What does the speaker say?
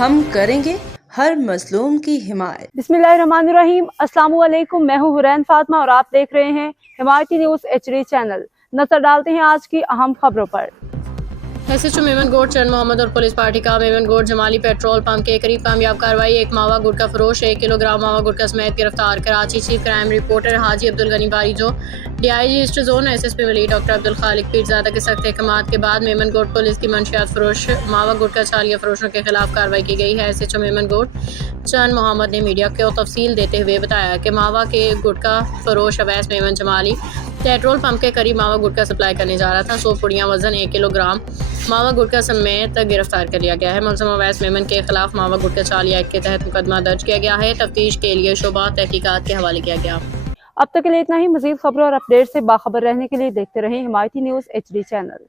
ہم کریں گے ہر مظلوم کی حمایت۔ بسمillahirrahmanirrahim۔ السلام علیکم، میں ہوں حرین فاطمہ اور آپ دیکھ رہے ہیں حمایتی نیوز HD چینل۔ نظر ڈالتے ہیں آج کی اہم خبروں پر۔ SHO میمن گوٹ چند محمد اور پولیس پارٹی کا میمن گوٹ جمالی پیٹرول پمپ کے قریب کامیاب کارروائی۔ ایک ماوا گٹکا فروش 1 کلو گرام ماوا گٹکا سمیت گرفتار۔ Karachi chief crime reporter Haji Abdul Ghani Barijo, DIG east zone SSP Malir doctor Abdul Khaliq Pirzada کے سخت احکامات کے بعد میمن گوٹ پولیس کی منشیات فروش ماوا گٹکا چھالیا فروشوں کے خلاف کارروائی کی گئی ہے۔ SHO میمن گوٹ چند محمد نے میڈیا کو تفصیل دیتے ہوئے بتایا کہ ماوا کے گٹکا فروش اویس میمن جمالی پیٹرول پمپ کے قریب ماوا گٹکا سپلائی کرنے جا رہا تھا۔ 100 پڑیاں وزن 1 کلو گرام ماوا گٹکا سمیت گرفتار کر لیا گیا ہے۔ ملزم اویس میمن کے خلاف ماوا گٹکا چھالیا ایکٹ کے تحت مقدمہ درج کیا گیا ہے۔ تفتیش کے لیے شعبہ تحقیقات کے حوالے کیا گیا۔ اب تک کے لیے اتنا ہی۔ مزید خبروں اور اپڈیٹ سے باخبر رہنے کے لیے دیکھتے رہیں حمایتی نیوز HD چینل۔